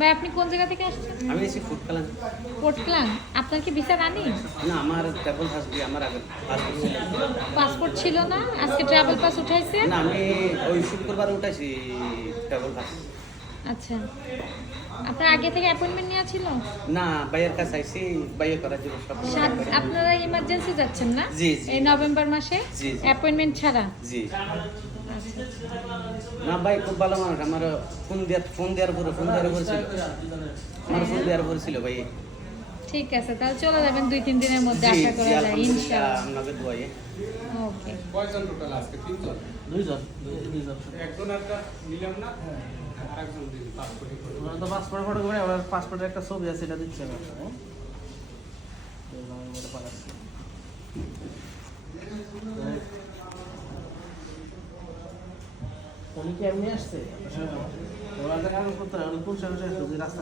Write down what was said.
ভাই আপনি কোন জায়গা থেকে আসছেন? আমি এসে ফুড কালাম। কোটক্লাং। আপনার কি ভিসা রানি? না, আমার ট্রাভেল পাস দিয়ে আমার আগে পাসপোর্ট ছিল। পাসপোর্ট ছিল না, আজকে ট্রাভেল পাস উঠাইছেন? না, আমি ওই শুক্রবার উঠাইছি ট্রাভেল পাস। আচ্ছা, আপনার আগে থেকে অ্যাপয়েন্টমেন্ট নেওয়া ছিল? না, ভাইয়ের কাছে আইসি, ভাইয়ে করার জন্য সব কিছু করে। আপনারা ইমার্জেন্সি যাচ্ছেন না? জি, জি। এই নভেম্বর মাসে জি, জি। অ্যাপয়েন্টমেন্ট ছাড়া? জি। আচ্ছা। না ভাই, খুব ভালো মানুষ। আমার ফোন দেওয়ার পরে ছিল। আমার ফোন দেওয়ার পরে ছিল ভাই। ঠিক আছে, তাহলে চলে যাবেন 2-3 দিনের মধ্যে, জি, আশা জি, করা যায় আলহামদুলিল্লাহ, ইনশাআল্লাহ। আপনাকে দোয়াই। ওকে। কয়জন টোটাল আজকে? 3 জন। 2 জন। একজন একটা নিলাম না, আরেকজন দিন পাসপোর্ট করে। ওরা তো পাসপোর্ট ফটো করে, ওরা পাসপোর্টের একটা ছবি আছে, এটা দিচ্ছে না। হ্যাঁ, এটা পাঠাচ্ছি। উনি কি এমনি আসছে? ওরা কাগজপত্র কোন সময় রাস্তা